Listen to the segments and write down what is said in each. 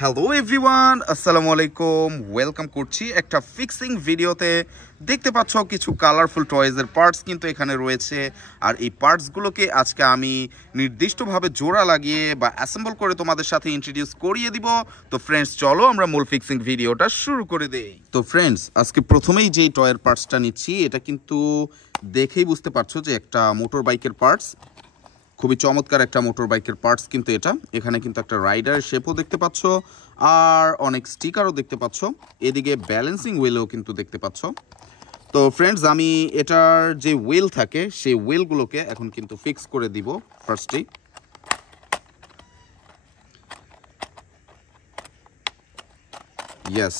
Hello everyone, আসসালামু আলাইকুম। Welcome করছি একটা ফিক্সিং ভিডিওতে। দেখতে পাচ্ছ কিছু কালারফুল টয়েজের পার্টস কিন্তু এখানে রয়েছে, আর এই পার্টসগুলোকে আজকে আমি নির্দিষ্টভাবে জোড়া লাগিয়ে বা অ্যাসেম্বল করে তোমাদের সাথে ইন্ট্রোডিউস করিয়ে দিব। তো ফ্রেন্ডস, চলো আমরা মূল ফিক্সিং ভিডিওটা শুরু করে দেই। তো ফ্রেন্ডস, আজকে প্রথমেই যেই টয়ের পার্টসটা নিচ্ছি, এটা কিন্তু দেখেই বুঝতে পারছো যে একটা মোটর বাইকের পার্টস। খুবই চমৎকার একটা মোটর বাইকের পার্টস কিন্তু এটা। এখানে কিন্তু একটা রাইডার শেপও দেখতে পাচ্ছ, আর অনেক স্টিকারও দেখতে পাচ্ছ। এদিকে ব্যালেন্সিং হুইলও কিন্তু দেখতে পাচ্ছ। তো ফ্রেন্ডস, আমি এটার যে হুইল থাকে সেই হুইলগুলোকে এখন কিন্তু ফিক্স করে দিব ফার্স্টেই। ইয়েস,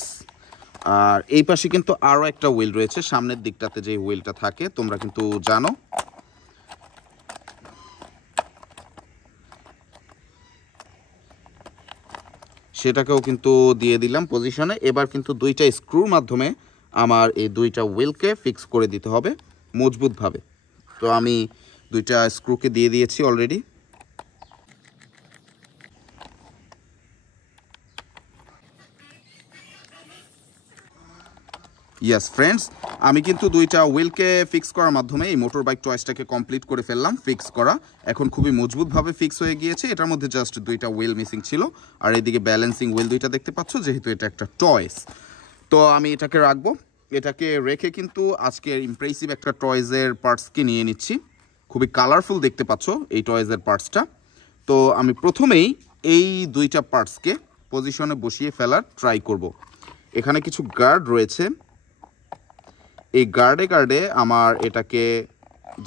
আর এই পাশে কিন্তু আরও একটা হুইল রয়েছে, সামনের দিকটাতে যে হুইলটা থাকে তোমরা কিন্তু জানো। সেটাকেও কিন্তু দিয়ে দিলাম পজিশনে। এবার কিন্তু দুইটা স্ক্রুর মাধ্যমে আমার এই দুইটা হুইলকে ফিক্স করে দিতে হবে মজবুতভাবে। তো আমি দুইটা স্ক্রুকে দিয়ে দিয়েছি অলরেডি। ইয়েস ফ্রেন্ডস, আমি কিন্তু দুইটা হুইলকে ফিক্স করার মাধ্যমে এই মোটর বাইক টয়েসটাকে কমপ্লিট করে ফেললাম ফিক্স করা। এখন খুবই মজবুতভাবে ফিক্স হয়ে গিয়েছে। এটার মধ্যে জাস্ট দুইটা হুইল মিসিং ছিল, আর এদিকে ব্যালেন্সিং হুইল দুইটা দেখতে পাচ্ছ, যেহেতু এটা একটা টয়েস। তো আমি এটাকে রাখবো। এটাকে রেখে কিন্তু আজকের ইমপ্রেসিভ একটা টয়েজের পার্টসকে নিয়ে নিচ্ছি। খুবই কালারফুল দেখতে পাচ্ছ এই টয়েজের পার্টসটা। তো আমি প্রথমেই এই দুইটা পার্টসকে পজিশনে বসিয়ে ফেলার ট্রাই করব। এখানে কিছু গার্ড রয়েছে, এই গার্ডে আমার এটাকে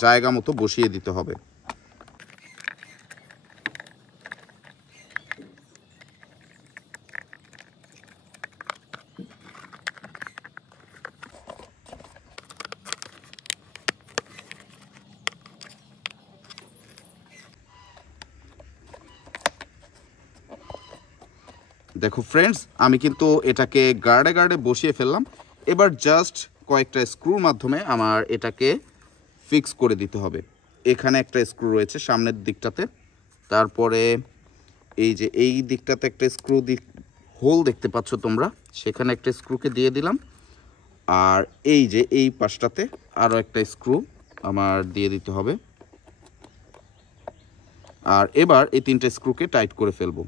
জায়গা মতো বসিয়ে দিতে হবে। দেখো ফ্রেন্ডস, আমি কিন্তু এটাকে গার্ডে বসিয়ে ফেললাম। এবার জাস্ট কয়েকটা স্ক্রুর মাধ্যমে আমার এটাকে ফিক্স করে দিতে হবে। এখানে একটা স্ক্রু রয়েছে সামনের দিকটাতে, তারপরে এই যে এই দিকটাতে একটা স্ক্রু হোল দেখতে পাচ্ছ তোমরা, সেখানে একটা স্ক্রুকে দিয়ে দিলাম। আর এই যে এই পাশটাতে আরও একটা স্ক্রু আমার দিয়ে দিতে হবে। আর এবার এই তিনটে স্ক্রুকে টাইট করে ফেলবো।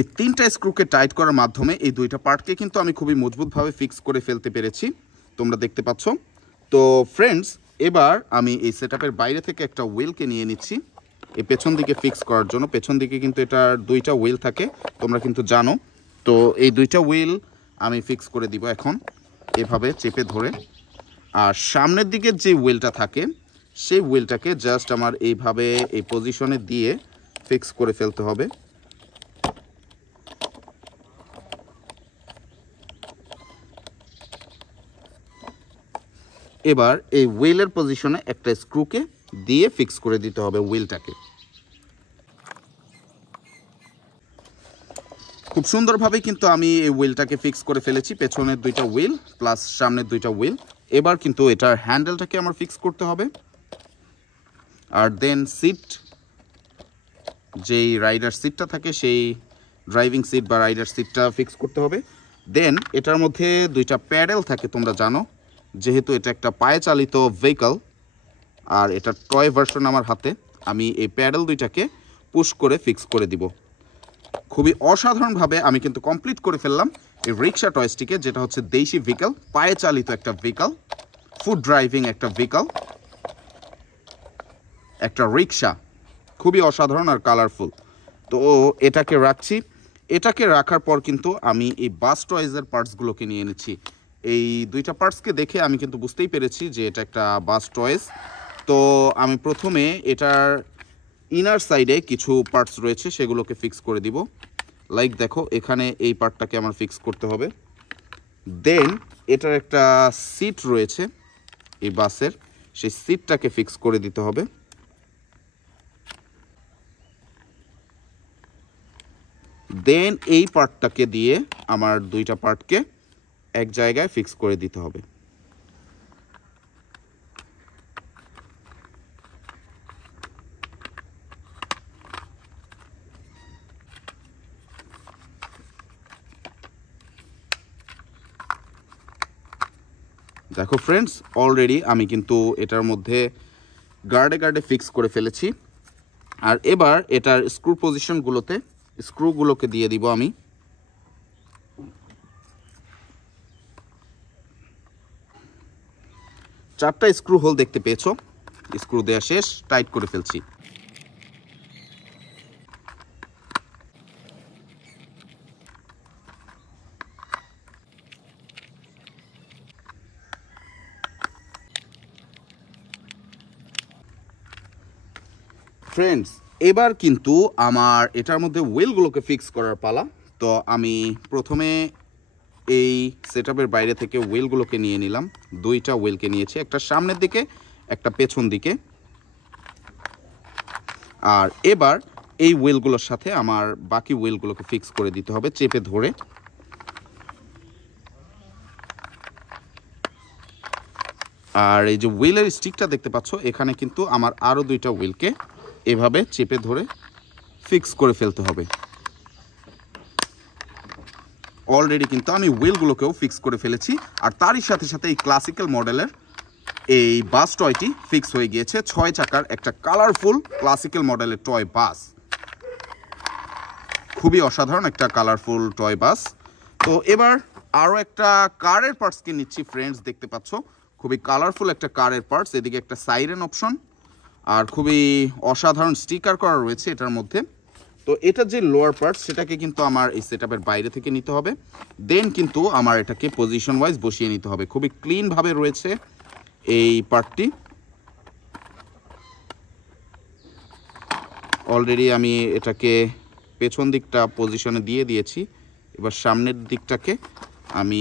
এই তিনটা স্ক্রুকে টাইট করার মাধ্যমে এই দুইটা পার্টকে কিন্তু আমি খুবই মজবুতভাবে ফিক্স করে ফেলতে পেরেছি, তোমরা দেখতে পাচ্ছ। তো ফ্রেন্ডস, এবার আমি এই সেটআপের বাইরে থেকে একটা হুইলকে নিয়ে নিচ্ছি এই পেছন দিকে ফিক্স করার জন্য। পেছন দিকে কিন্তু এটার দুইটা হুইল থাকে, তোমরা কিন্তু জানো। তো এই দুইটা হুইল আমি ফিক্স করে দিব এখন এভাবে চেপে ধরে। আর সামনের দিকের যে হুইলটা থাকে সেই হুইলটাকে জাস্ট আমার এইভাবে এই পজিশনে দিয়ে ফিক্স করে ফেলতে হবে। এবার এই হুইলের পজিশনে একটা স্ক্রুকে দিয়ে ফিক্স করে দিতে হবে হুইলটাকে। খুব সুন্দরভাবে কিন্তু আমি এই হুইলটাকে ফিক্স করে ফেলেছি, পেছনের দুইটা হুইল প্লাস সামনের দুইটা হুইল। এবার কিন্তু এটার হ্যান্ডেলটাকে আমার ফিক্স করতে হবে, আর দেন সিট, যেই রাইডার সিটটা থাকে সেই ড্রাইভিং সিট বা রাইডার সিটটা ফিক্স করতে হবে। দেন এটার মধ্যে দুইটা প্যাডেল থাকে, তোমরা জানো, যেহেতু এটা একটা পায়ে চালিত ভেহিকল আর এটা টয় ভার্সন আমার হাতে, আমি এই প্যাডেল দুইটাকে পুশ করে ফিক্স করে দিব। খুবই অসাধারণভাবে আমি কিন্তু কমপ্লিট করে ফেললাম এই রিক্সা টয়েসটিকে, যেটা হচ্ছে দেশি ভেহিকল, পায়ে চালিত একটা ভেহিকল, ফুড ড্রাইভিং একটা ভেহিকল, একটা রিক্সা। খুবই অসাধারণ আর কালারফুল। তো এটাকে রাখছি। এটাকে রাখার পর কিন্তু আমি এই বাস টয়েজের পার্টসগুলোকে নিয়ে নিচ্ছি। এই দুইটা পার্টসকে দেখে আমি কিন্তু বুঝতেই পেরেছি যে এটা একটা বাস টয়েস। তো আমি প্রথমে এটার ইনার সাইডে কিছু পার্টস রয়েছে সেগুলোকে ফিক্স করে দিব। লাইক দেখো, এখানে এই পার্টটাকে আমার ফিক্স করতে হবে। দেন এটার একটা সিট রয়েছে এই বাসের, সেই সিটটাকে ফিক্স করে দিতে হবে। দেন এই পার্টটাকে দিয়ে আমার দুইটা পার্টকে এক জায়গায় ফিক্স করে দিতে হবে। দেখো ফ্রেন্ডস, অলরেডি আমি কিন্তু এটার মধ্যে গার্ডে ফিক্স করে ফেলেছি। আর এবার এটার স্ক্রু পজিশনগুলোতে স্ক্রুগুলোকে দিয়ে দিব আমি। চারটা স্ক্রু হোল দেখতে পেয়েছো, স্ক্রু দেওয়া শেষ, টাইট করে ফেলছি। ফ্রেন্ডস, এবার কিন্তু আমার এটার মধ্যে হুইলগুলোকে ফিক্স করার পালা। তো আমি প্রথমে এই সেটআপের বাইরে থেকে হুইলগুলোকে নিয়ে নিলাম। দুইটা হুইলকে নিয়েছি, একটা সামনের দিকে একটা পেছন দিকে। আর এবার এই হুইলগুলোর সাথে আমার বাকি হুইলগুলোকে ফিক্স করে দিতে হবে চেপে ধরে। আর এই যে হুইলের স্টিকটা দেখতে পাচ্ছ, এখানে কিন্তু আমার আরও দুইটা হুইলকে এভাবে চেপে ধরে ফিক্স করে ফেলতে হবে। অলরেডি কিন্তু আমি হুইলগুলোকেও ফিক্স করে ফেলেছি। আর তারই সাথে সাথে এই ক্লাসিক্যাল মডেলের এই বাস টয়টি ফিক্স হয়ে গিয়েছে। 6 চাকার একটা কালারফুল ক্লাসিক্যাল মডেলের টয় বাস, খুবই অসাধারণ একটা কালারফুল টয় বাস। তো এবার আরও একটা কারের পার্টসকে নিচ্ছি ফ্রেন্ডস, দেখতে পাচ্ছ খুবই কালারফুল একটা কারের পার্টস। এদিকে একটা সাইরেন অপশন আর খুবই অসাধারণ স্টিকার করা রয়েছে এটার মধ্যে। তো এটা যে লোয়ার পার্টস, সেটাকে কিন্তু আমার এই সেটআপের বাইরে থেকে নিতে হবে। দেন কিন্তু আমার এটাকে পজিশন ওয়াইজ বসিয়ে নিতে হবে। খুবই ক্লিনভাবে রয়েছে এই পার্টটি। অলরেডি আমি এটাকে পেছন দিকটা পজিশনে দিয়ে দিয়েছি, এবার সামনের দিকটাকে আমি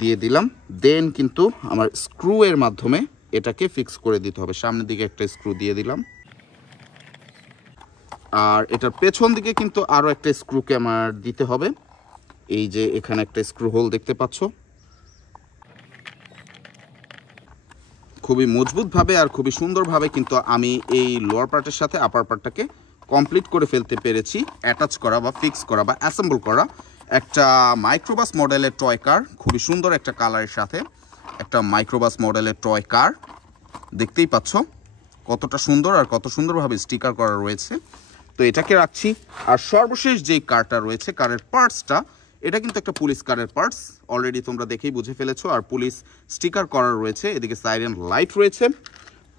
দিয়ে দিলাম। দেন কিন্তু আমার স্ক্রু এর মাধ্যমে এটাকে ফিক্স করে দিতে হবে। সামনের দিকে একটা স্ক্রু দিয়ে দিলাম, আর এটার পেছন দিকে কিন্তু আরও একটা স্ক্রুকে আমার দিতে হবে। এই যে এখানে একটা স্ক্রু হোল দেখতে পাচ্ছ, খুবই মজবুতভাবে আর খুবই সুন্দরভাবে কিন্তু আমি এই লোয়ার পার্টের সাথে আপার পার্টটাকে কমপ্লিট করে ফেলতে পেরেছি। অ্যাটাচ করা বা ফিক্স করা বা অ্যাসেম্বল করা একটা মাইক্রোবাস মডেলের টয় কার, খুবই সুন্দর একটা কালারের সাথে একটা মাইক্রোবাস মডেলের টয় কার। দেখতেই পাচ্ছ কতটা সুন্দর আর কত সুন্দরভাবে স্টিকার করা রয়েছে। তো এটাকে রাখছি। আর সর্বশেষ যেই কারটা রয়েছে, কারের পার্টসটা, এটা কিন্তু একটা পুলিশ কারের পার্টস, অলরেডি তোমরা দেখেই বুঝে ফেলেছো। আর পুলিশ স্টিকার করা রয়েছে, এদিকে সাইরেন লাইট রয়েছে।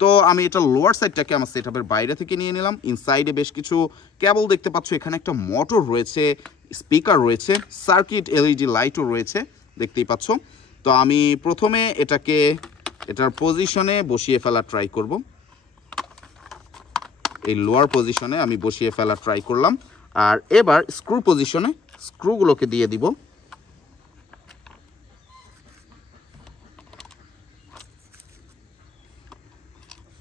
তো আমি এটা লোয়ার সাইডটাকে আমার সেটআপের বাইরে থেকে নিয়ে নিলাম। ইনসাইডে বেশ কিছু কেবল দেখতে পাচ্ছ, এখানে একটা মোটর রয়েছে, স্পিকার রয়েছে, সার্কিট এলইডি লাইটও রয়েছে, দেখতেই পাচ্ছ। তো আমি প্রথমে এটাকে এটার পজিশনে বসিয়ে ফেলা ট্রাই করব। এই লোয়ার পজিশনে আমি বসিয়ে ফেলা ট্রাই করলাম। আর এবার স্ক্রু পজিশনে স্ক্রুগুলোকে দিয়ে দিব।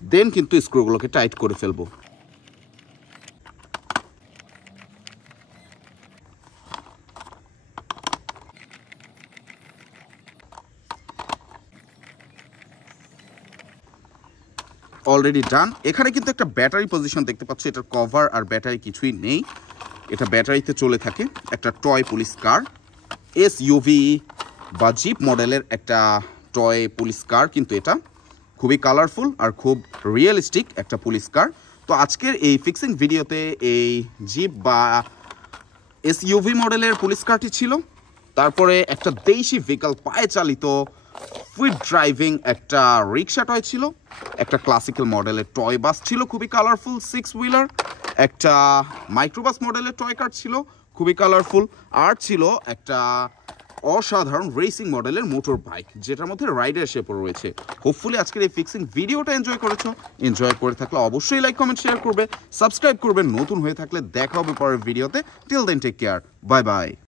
দেন কিন্তু স্ক্রুগুলোকে টাইট করে ফেলবো। Already done. এখানে কিন্তু একটা ব্যাটারি পজিশন দেখতে পাচ্ছ, এটার কভার আর ব্যাটারি কিছুই নেই, এটা ব্যাটারিতে চলে থাকে। একটা টয় পুলিশ কার, এসইউভি বা জিপ মডেলের একটা টয় পুলিশ কার, কিন্তু এটা খুবই কালারফুল আর খুব রিয়েলিস্টিক একটা পুলিশ কার। তো আজকের এই ফিক্সিং ভিডিওতে এই জিপ বা এসইউভি মডেলের পুলিশ কারটি ছিল। তারপরে একটা দেশি ভেহিকল পায়ে চালিত ফুইট ড্রাইভিং একটা রিক্সা টয় ছিল, একটা ক্লাসিক্যাল মডেলের টয় বাস ছিল খুবই কালারফুল 6 হুইলার, একটা মাইক্রোবাস মডেলের টয় কার ছিল খুবই কালারফুল, আর ছিল একটা অসাধারণ রেসিং মডেলের মোটর বাইক, যেটার মধ্যে রাইডার শেপও রয়েছে। হোপফুলি আজকের এই ফিক্সিং ভিডিওটা এনজয় করেছো। এনজয় করে থাকলে অবশ্যই লাইক কমেন্ট শেয়ার করবে, সাবস্ক্রাইব করবে নতুন হয়ে থাকলে। দেখা হবে পরের ভিডিওতে। Till then take care, bye by.